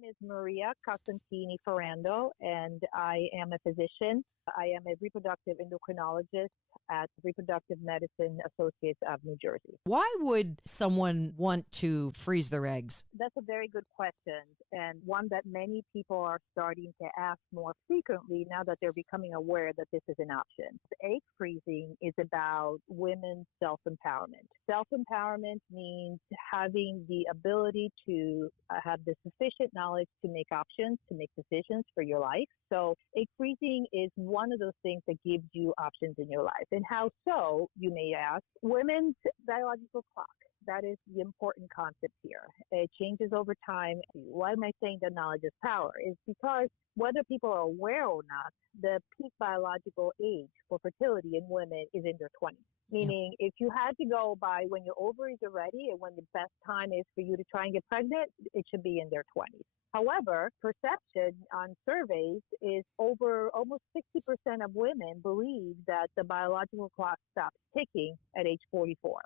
name is Maria Costantini-Ferrando, and I am a physician. I am a reproductive endocrinologist at Reproductive Medicine Associates of New Jersey. Why would someone want to freeze their eggs? That's a very good question, and one that many people are starting to ask more frequently now that they're becoming aware that this is an option. Egg freezing is about women's self-empowerment. Self-empowerment means having the ability to have the sufficient knowledge to make options, to make decisions for your life. So egg freezing is one of those things that gives you options in your life. And how so, you may ask? Women's biological clock. That is the important concept here. It changes over time. Why am I saying that knowledge is power? Is because whether people are aware or not, the peak biological age for fertility in women is in their 20s. Meaning, if you had to go by when your ovaries are ready and when the best time is for you to try and get pregnant, it should be in their 20s. However, perception on surveys is over almost 60% of women believe that the biological clock stops ticking at age 44.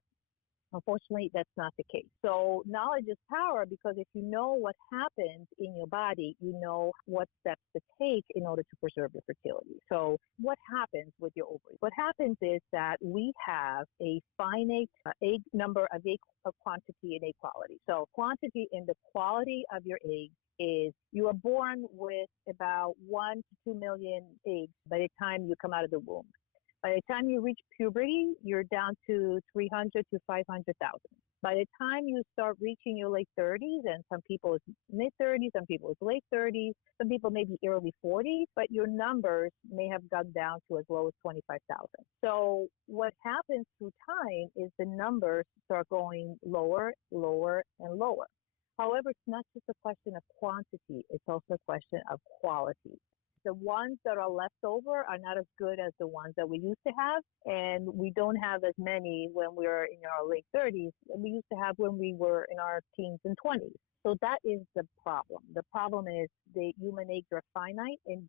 Unfortunately, that's not the case. So knowledge is power because if you know what happens in your body, you know what steps to take in order to preserve your fertility. So what happens with your ovaries? What happens is that we have a finite egg number of egg quantity and egg quality. So quantity and the quality of your eggs is you are born with about 1 to 2 million eggs by the time you come out of the womb. By the time you reach puberty, you're down to 300 to 500,000. By the time you start reaching your late 30s, and some people it's mid-30s, some people it's late 30s, some people maybe early 40s, but your numbers may have gone down to as low as 25,000. So what happens through time is the numbers start going lower, lower, and lower. However, it's not just a question of quantity, it's also a question of quality. The ones that are left over are not as good as the ones that we used to have, and we don't have as many when we're in our late 30s as we used to have when we were in our teens and 20s. So that is the problem. The problem is the human eggs are finite and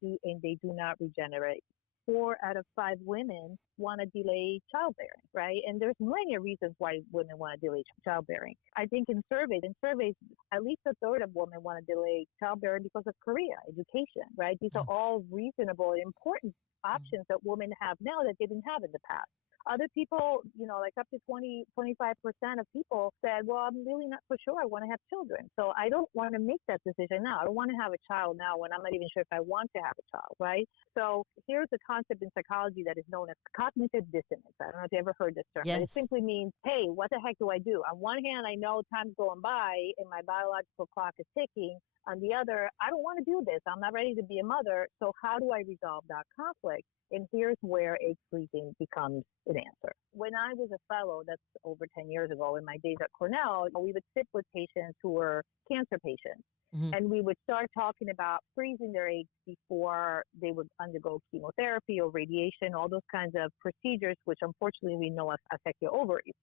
they do not regenerate. 4 out of 5 women want to delay childbearing, right? And there's many reasons why women want to delay childbearing. I think in surveys, at least a third of women want to delay childbearing because of career, education, right? These are all reasonable and important options that women have now that they didn't have in the past. Other people, like up to 25% of people said, well, I'm really not so sure I want to have children. So I don't want to make that decision now. I don't want to have a child now when I'm not even sure if I want to have a child, right? So here's a concept in psychology that is known as cognitive dissonance. I don't know if you ever heard this term. Yes. But it simply means, hey, what the heck do I do? On one hand, I know time's going by and my biological clock is ticking. On the other, I don't want to do this. I'm not ready to be a mother. So how do I resolve that conflict? And here's where egg freezing becomes an answer. When I was a fellow, that's over 10 years ago, in my days at Cornell, we would sit with patients who were cancer patients. Mm-hmm. And we would start talking about freezing their eggs before they would undergo chemotherapy or radiation, all those kinds of procedures, which unfortunately we know affect your ovaries.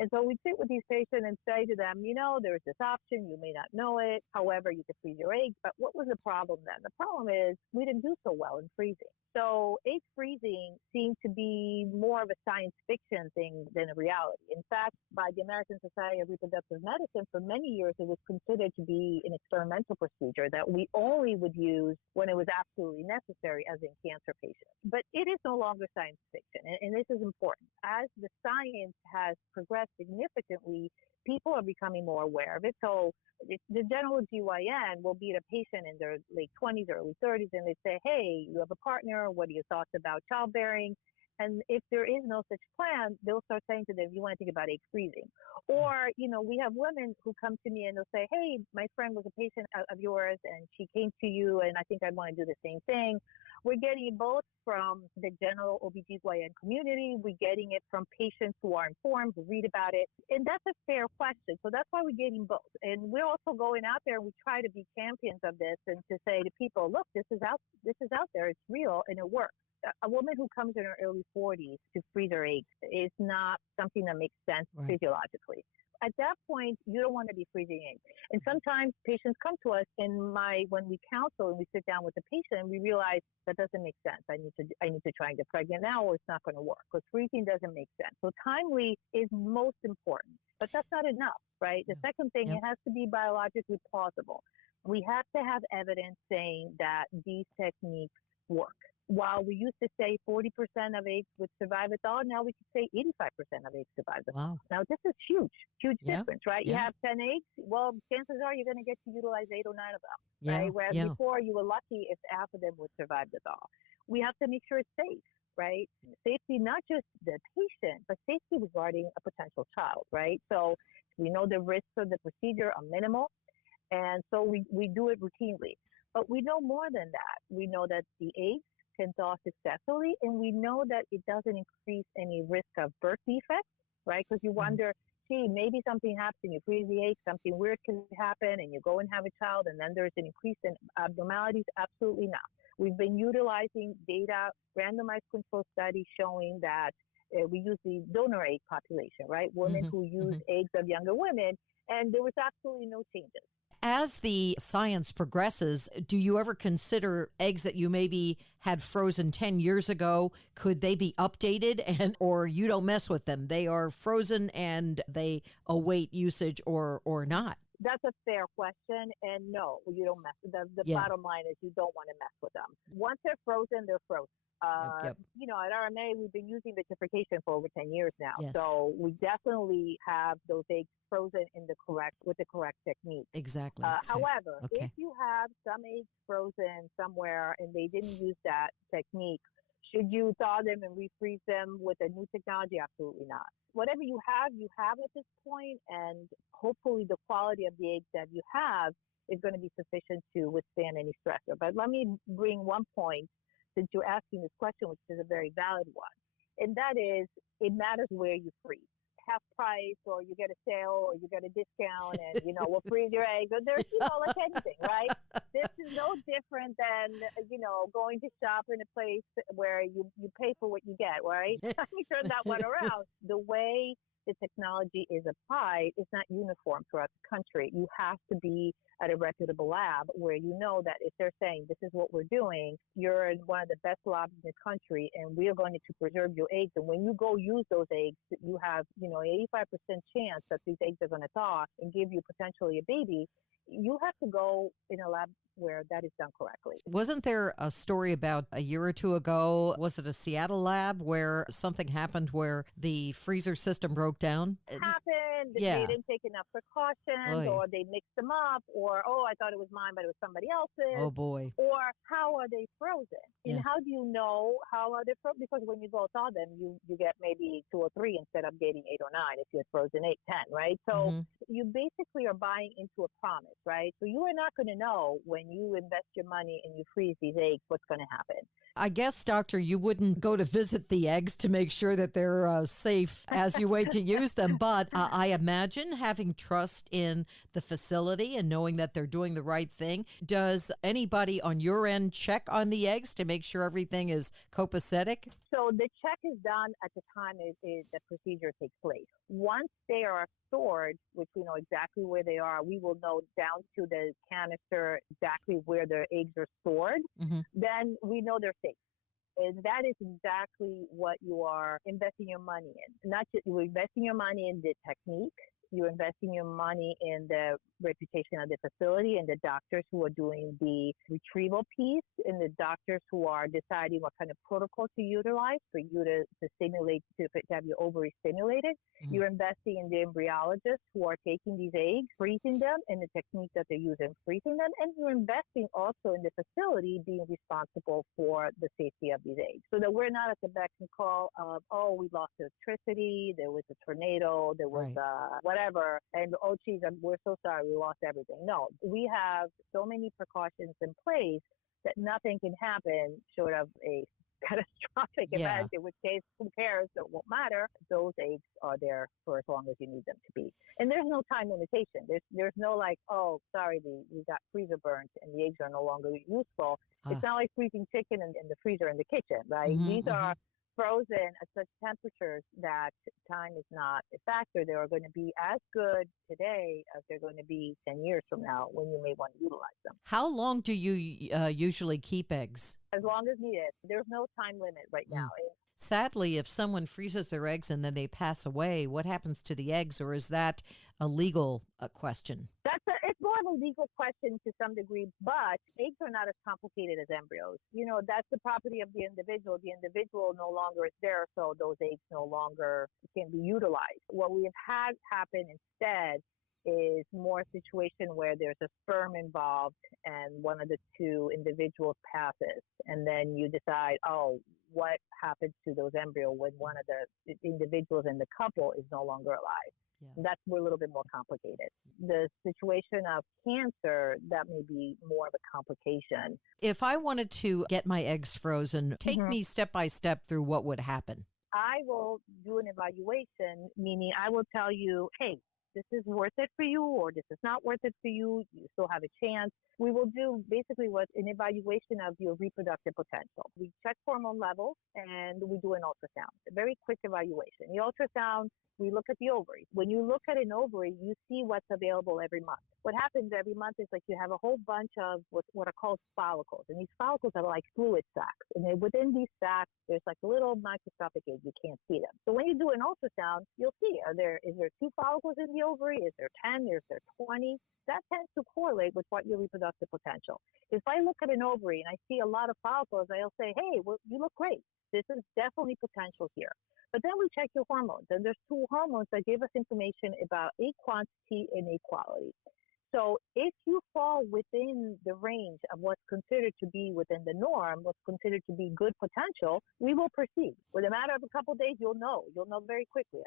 And so we'd sit with these patients and say to them, there's this option, you may not know it. However, you could freeze your eggs. But what was the problem then? The problem is we didn't do so well in freezing. So egg freezing seemed to be more of a science fiction thing than a reality. In fact, by the American Society of Reproductive Medicine, for many years, it was considered to be an experimental procedure that we only would use when it was absolutely necessary, as in cancer patients. But it is no longer science fiction, and this is important. As the science has progressed significantly, people are becoming more aware of it. So the general GYN will be at a patient in their late 20s, early 30s, and they say, hey, you have a partner. What are your thoughts about childbearing? And if there is no such plan, they'll start saying to them, you want to think about egg freezing. Or, we have women who come to me and they'll say, hey, my friend was a patient of yours and she came to you and I think I want to do the same thing. We're getting it both from the general OBGYN community. We're getting it from patients who are informed, who read about it. And that's a fair question. So that's why we're getting both. And we're also going out there and we try to be champions of this and to say to people, look, this is out there. It's real and it works. A woman who comes in her early 40s to freeze her eggs is not something that makes sense physiologically. At that point, you don't want to be freezing eggs. And sometimes patients come to us and when we counsel and we sit down with the patient, we realize that doesn't make sense. I need to try and get pregnant now or it's not going to work because freezing doesn't make sense. So timely is most important, but that's not enough, right? The second thing, it has to be biologically plausible. We have to have evidence saying that these techniques work. While we used to say 40% of eggs would survive a thaw, now we can say 85% of eggs survive a thaw. Wow. Now, this is huge Yeah. difference, right? Yeah. You have 10 eggs, well, chances are you're going to get to utilize 8 or 9 of them, Yeah. right? Whereas Yeah. before, you were lucky if half of them would survive the thaw. We have to make sure it's safe, right? Safety, not just the patient, but safety regarding a potential child, right? So we know the risks of the procedure are minimal, and so we do it routinely. But we know more than that. We know that the eggs can thaw successfully, and we know that it doesn't increase any risk of birth defects, right? Because you wonder, gee, maybe something happens, you freeze the egg, something weird can happen, and you go and have a child, and then there's an increase in abnormalities. Absolutely not. We've been utilizing data, randomized control studies showing that we use the donor egg population, right? Women who use eggs of younger women, and there was absolutely no changes. As the science progresses, do you ever consider eggs that you maybe had frozen 10 years ago? Could they be updated or you don't mess with them? They are frozen and they await usage or not? That's a fair question. And no, you don't mess with them. The bottom line is you don't want to mess with them. Once they're frozen, they're frozen. Yep. You know, at RMA, we've been using vitrification for over 10 years now. Yes. So we definitely have those eggs frozen with the correct technique. Exactly. However, okay. if you have some eggs frozen somewhere and they didn't use that technique, should you thaw them and refreeze them with a new technology? Absolutely not. Whatever you have at this point, and hopefully the quality of the eggs that you have is going to be sufficient to withstand any stressor. But let me bring one point, since you're asking this question, which is a very valid one, and that is it matters where you freeze. Half price, or you get a sale, or you get a discount, and we'll freeze your eggs. Or there's like anything, right? This is no different than going to shop in a place where you pay for what you get, right? Let me turn that one around. The way the technology is applied is not uniform throughout the country. You have to be at a reputable lab where you know that if they're saying this is what we're doing, you're in one of the best labs in the country, and we are going to preserve your eggs. And when you go use those eggs, you have 85% chance that these eggs are going to thaw and give you potentially a baby. You have to go in a lab where that is done correctly. Wasn't there a story about a year or two ago? Was it a Seattle lab where something happened where the freezer system broke down? It happened. Yeah. They didn't take enough precautions, or they mixed them up, or, I thought it was mine, but it was somebody else's. Oh, boy. Or how are they frozen? And Yes. how do you know how are they frozen? Because when you go thaw them, you get maybe 2 or 3 instead of getting 8 or 9 if you had frozen 8, 10, right? So you basically are buying into a promise, right? So you are not going to know when you invest your money and you freeze these eggs what's going to happen. I guess, Doctor, you wouldn't go to visit the eggs to make sure that they're safe as you wait to use them. But I imagine having trust in the facility and knowing that they're doing the right thing. Does anybody on your end check on the eggs to make sure everything is copacetic? So the check is done at the time the procedure takes place. Once they are stored, which we know exactly where they are, we will know down to the canister exactly where their eggs are stored. Then we know they're safe. And that is exactly what you are investing your money in. Not just you're investing your money in the technique. You're investing your money in the reputation of the facility and the doctors who are doing the retrieval piece and the doctors who are deciding what kind of protocol to utilize for you to stimulate, to have your ovaries stimulated. You're investing in the embryologists who are taking these eggs, freezing them, and the technique that they use in freezing them. And you're investing also in the facility being responsible for the safety of these eggs. So that we're not at the beck and call of, we lost electricity, there was a tornado, there was whatever, and geez, we're so sorry, we lost everything. No, we have so many precautions in place that nothing can happen short of a catastrophic event, in which case, who cares? It won't matter. Those eggs are there for as long as you need them to be. And there's no time limitation. There's no like, sorry, we got freezer burnt and the eggs are no longer useful. It's not like freezing chicken in the freezer in the kitchen, right? These are frozen at such temperatures that time is not a factor. They are going to be as good today as they're going to be 10 years from now when you may want to utilize them. How long do you usually keep eggs? As long as needed. There's no time limit right now. Sadly, if someone freezes their eggs and then they pass away, what happens to the eggs, or is that a legal question? It's more of a legal question to some degree, but eggs are not as complicated as embryos. That's the property of the individual. The individual no longer is there, so those eggs no longer can be utilized. What we have had happen instead is more a situation where there's a sperm involved and one of the two individuals passes, and then you decide, what happens to those embryos when one of the individuals in the couple is no longer alive. Yeah. That's a little bit more complicated. The situation of cancer, that may be more of a complication. If I wanted to get my eggs frozen, take me step by step through what would happen. I will do an evaluation, meaning I will tell you, hey, this is worth it for you, or this is not worth it for you. You still have a chance. We will do basically an evaluation of your reproductive potential. We check hormone levels and we do an ultrasound, a very quick evaluation. The ultrasound, we look at the ovaries. When you look at an ovary, you see what's available every month. What happens every month is you have a whole bunch of what are called follicles. And these follicles are like fluid sacs. And then within these sacs, there's a little microscopic egg. You can't see them. So when you do an ultrasound, you'll see, is there 2 follicles in the ovary? Is there 10? Is there 20? That tends to correlate with what your reproductive potential. If I look at an ovary and I see a lot of follicles, I'll say, hey, well, you look great. This is definitely potential here. But then we check your hormones, and there's 2 hormones that give us information about egg quantity and egg quality. So if you fall within the range of what's considered to be within the norm, what's considered to be good potential, we will proceed. Within a matter of a couple of days, you'll know. You'll know very quickly.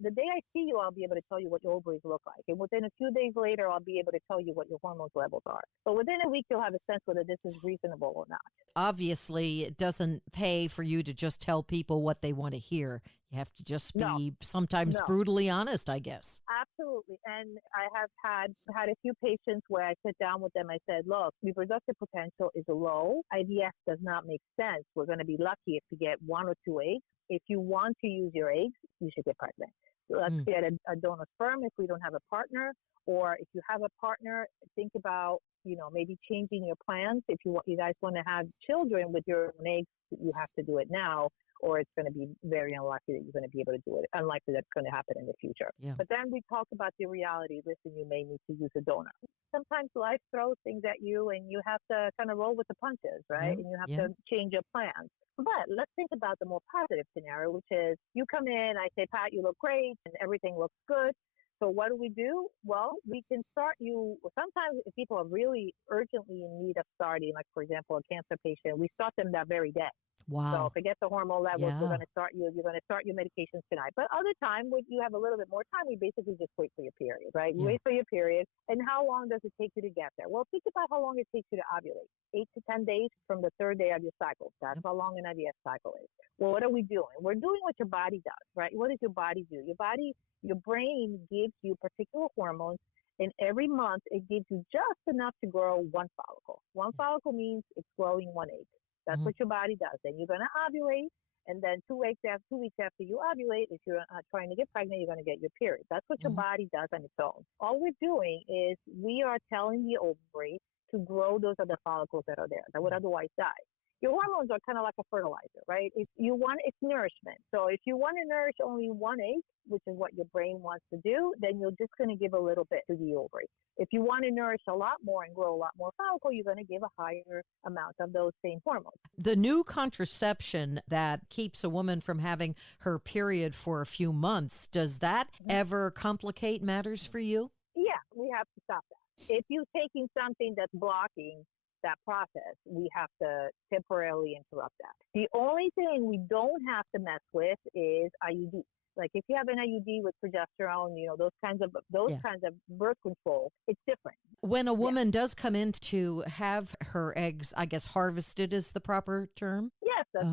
The day I see you, I'll be able to tell you what your ovaries look like. And within a few days later, I'll be able to tell you what your hormone levels are. So within a week, you'll have a sense whether this is reasonable or not. Obviously, it doesn't pay for you to just tell people what they want to hear. You have to just be sometimes brutally honest, I guess. Absolutely. And I have had a few patients where I sit down with them. I said, look, reproductive potential is low. IVF does not make sense. We're going to be lucky if we get 1 or 2 eggs. If you want to use your eggs, you should get pregnant. So let's get a donor sperm if we don't have a partner. Or if you have a partner, think about, maybe changing your plans. If you guys want to have children with your own eggs, you have to do it now, or it's going to be very unlikely that you're going to be able to do it. Unlikely that's going to happen in the future. Yeah. But then we talk about the reality. Listen, you may need to use a donor. Sometimes life throws things at you and you have to kind of roll with the punches, right? And you have to change your plans. But let's think about the more positive scenario, which is you come in, I say, Pat, you look great and everything looks good. So what do? Well, we can start you. Sometimes if people are really urgently in need of starting, like, for example, a cancer patient, we start them that very day. Wow. So forget the hormone levels. We're going to start you're going to start your medications tonight. But other time, when you have a little bit more time, we basically just wait for your period, right? You wait for your period. And how long does it take you to get there? Well, think about how long it takes you to ovulate. 8 to 10 days from the 3rd day of your cycle. That's how long an IVF cycle is. Well, what are we doing? We're doing what your body does, right? What does your body do? Your brain gives you particular hormones, and every month it gives you just enough to grow 1 follicle. 1 follicle means it's growing 1 egg. That's what your body does. Then you're going to ovulate, and then 2 weeks after you ovulate, if you're trying to get pregnant, you're going to get your period. That's what your body does on its own. All we're doing is we are telling the ovary to grow those other follicles that are there that would otherwise die. Your hormones are kind of like a fertilizer, right? It's nourishment. So if you want to nourish only 1 egg, which is what your brain wants to do, then you're just going to give a little bit to the ovary. If you want to nourish a lot more and grow a lot more follicle, you're going to give a higher amount of those same hormones. The new contraception that keeps a woman from having her period for a few months, does that ever complicate matters for you? Yeah, we have to stop that. If you're taking something that's blocking that process, we have to temporarily interrupt that. The only thing we don't have to mess with is IUD. Like if you have an IUD with progesterone, those kinds of birth control, it's different. When a woman does come in to have her eggs, I guess harvested is the proper term? Yes, that's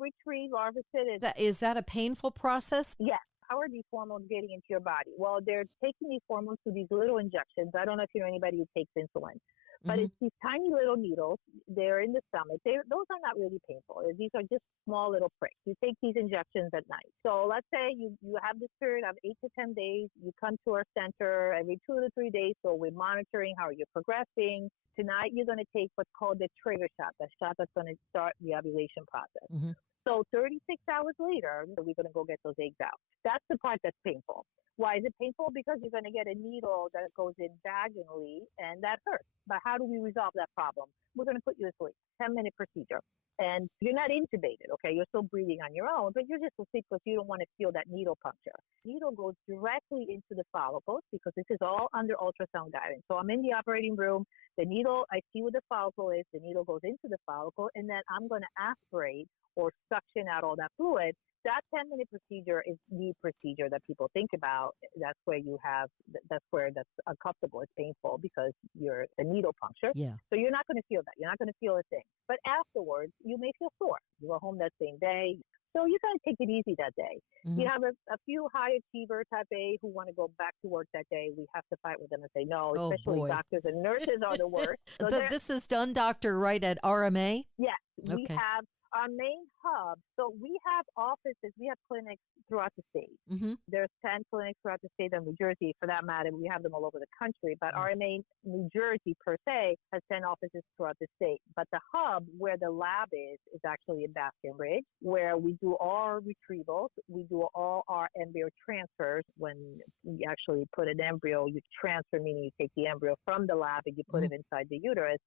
retrieve, harvested. Is that a painful process? Yes. How are these hormones getting into your body? Well, they're taking these hormones through these little injections. I don't know if you know anybody who takes insulin. But it's these tiny little needles. They're in the stomach. Those are not really painful. These are just small little pricks. You take these injections at night. So let's say you have this period of 8 to 10 days. You come to our center every 2 to 3 days. So we're monitoring how you're progressing. Tonight, you're going to take what's called the trigger shot, the shot that's going to start the ovulation process. So 36 hours later, we're going to go get those eggs out. That's the part that's painful. Why is it painful? Because you're going to get a needle that goes in vaginally, and that hurts. But how do we resolve that problem? We're going to put you to sleep. 10-minute procedure. And you're not intubated, okay? You're still breathing on your own, but you're just asleep because you don't want to feel that needle puncture. Needle goes directly into the follicles because this is all under ultrasound guidance. So I'm in the operating room. The needle, I see where the follicle is. The needle goes into the follicle, and then I'm going to aspirate or suction out all that fluid. That 10-minute procedure is the procedure that people think about. That's where that's uncomfortable. It's painful because you're a needle puncture. Yeah. So you're not going to feel that. You're not going to feel a thing. But afterwards, you may feel sore. You go home that same day. So you got to take it easy that day. Mm-hmm. You have a few high achiever type A who want to go back to work that day. We have to fight with them and say no, especially doctors and nurses are the worst. So this is done, doctor, right at RMA? Yes. Okay. We have our main hub. So we have offices, we have clinics throughout the state. Mm-hmm. There's 10 clinics throughout the state of New Jersey. For that matter, we have them all over the country. But RMA New Jersey, per se, has 10 offices throughout the state. But the hub, where the lab is actually in Baskin Ridge, where we do all our retrievals. We do all our embryo transfers. When we actually put an embryo, you transfer, meaning you take the embryo from the lab and you put it inside the uterus.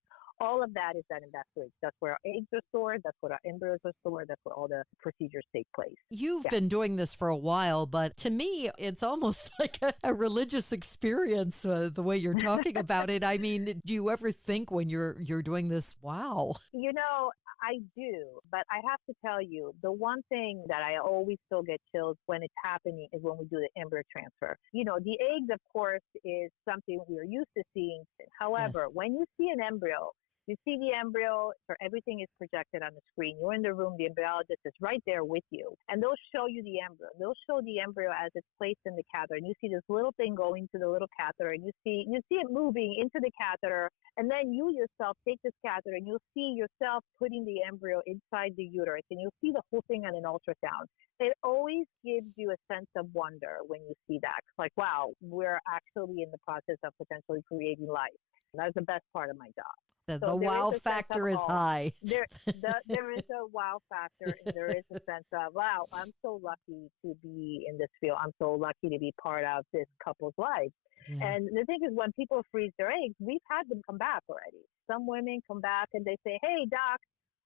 All of that is done in Baskin Ridge. That's where our eggs are stored. That's where our embryos are stored. That's where all the procedures take place. You've been doing this for a while, but to me, it's almost like a religious experience, the way you're talking about it. I mean, do you ever think when you're doing this, wow? You know, I do, but I have to tell you, the one thing that I always still get chills when it's happening is when we do the embryo transfer. You know, the eggs, of course, is something we're used to seeing. However, when you see an embryo, you see the embryo, or everything is projected on the screen. You're in the room, the embryologist is right there with you. And they'll show you the embryo. They'll show the embryo as it's placed in the catheter. And you see this little thing going to the little catheter. And you see it moving into the catheter. And then you yourself take this catheter and you'll see yourself putting the embryo inside the uterus. And you'll see the whole thing on an ultrasound. It always gives you a sense of wonder when you see that. It's like, wow, we're actually in the process of potentially creating life. And that's the best part of my job. The wow factor is high. There is a wow factor, and there is a sense of, wow, I'm so lucky to be in this field. I'm so lucky to be part of this couple's life. Yeah. And the thing is, when people freeze their eggs, we've had them come back already. Some women come back and they say, hey, doc,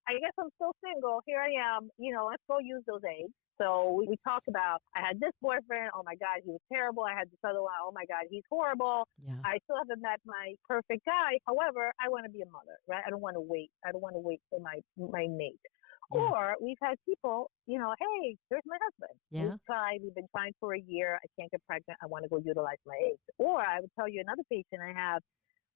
I guess I'm still single. Here I am. You know, let's go use those eggs. So we talk about, I had this boyfriend. Oh, my God, he was terrible. I had this other one. Oh, my God, he's horrible. Yeah. I still haven't met my perfect guy. However, I want to be a mother, right? I don't want to wait. I don't want to wait for my mate. Yeah. Or we've had people, you know, hey, there's my husband. Yeah. We've been trying for a year. I can't get pregnant. I want to go utilize my eggs. Or I would tell you another patient I have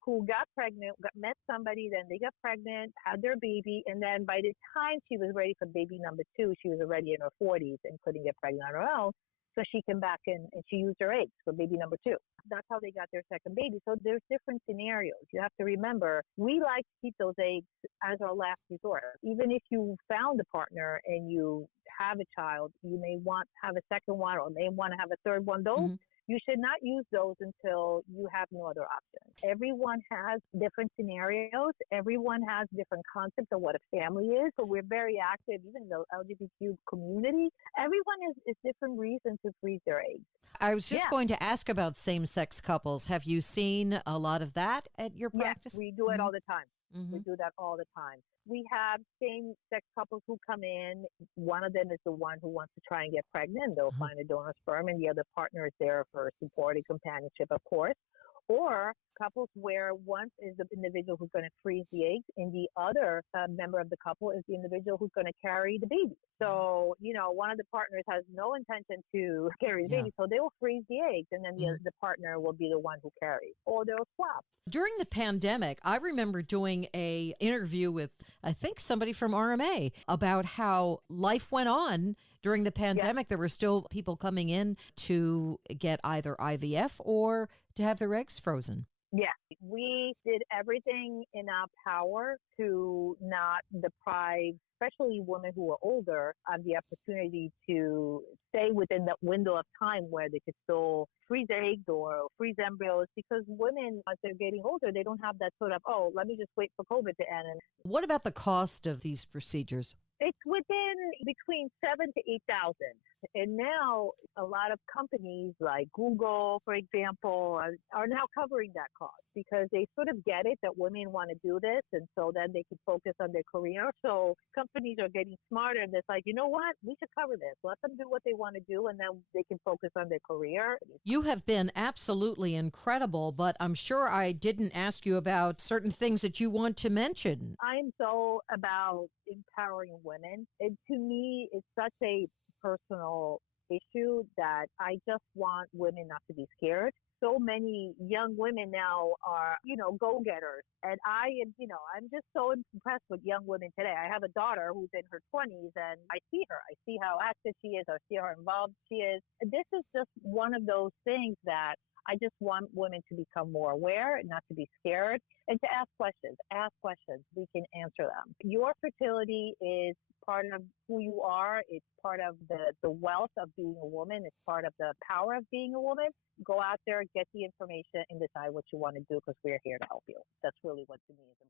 who got pregnant, met somebody, then they got pregnant, had their baby, and then by the time she was ready for baby number 2, she was already in her 40s and couldn't get pregnant on her own. So she came back and she used her eggs for baby number 2. That's how they got their second baby. So there's different scenarios. You have to remember, we like to keep those eggs as our last resort. Even if you found a partner and you have a child, you may want to have a second one or may want to have a third one. Those you should not use those until you have no other option. Everyone has different scenarios. Everyone has different concepts of what a family is. So we're very active, even the LGBTQ community. Everyone is different reasons to freeze their eggs. I was just going to ask about same-sex couples. Have you seen a lot of that at your practice? Yes, we do it all the time. We do that all the time. We have same-sex couples who come in. One of them is the one who wants to try and get pregnant. They'll find a donor sperm, and the other partner is there for support and companionship, of course. Or couples where one is the individual who's going to freeze the eggs, and the other member of the couple is the individual who's going to carry the baby. So, you know, one of the partners has no intention to carry the baby, so they will freeze the eggs, and then the partner will be the one who carries, or they'll swap. During the pandemic, I remember doing a interview with, I think, somebody from RMA about how life went on. During the pandemic, there were still people coming in to get either IVF or to have their eggs frozen. Yeah, we did everything in our power to not deprive, especially women who are older, of the opportunity to stay within that window of time where they could still freeze eggs or freeze embryos, because women, as they're getting older, they don't have that sort of, oh, let me just wait for COVID to end. What about the cost of these procedures? It's within between 7 to 8,000. And now a lot of companies like Google, for example, are now covering that cost because they sort of get it that women want to do this. And so then they can focus on their career. So companies are getting smarter and it's like, you know what? We should cover this. Let them do what they want to do and then they can focus on their career. You have been absolutely incredible, but I'm sure I didn't ask you about certain things that you want to mention. I'm so about empowering women. And to me, it's such a personal issue that I just want women not to be scared. So many young women now are, go-getters. And I am, I'm just so impressed with young women today. I have a daughter who's in her 20s and I see her. I see how active she is. I see how involved she is. This is just one of those things that I just want women to become more aware, not to be scared, and to ask questions. Ask questions. We can answer them. Your fertility is part of who you are. It's part of the wealth of being a woman. It's part of the power of being a woman. Go out there, get the information, and decide what you want to do because we're here to help you. That's really what to me is important.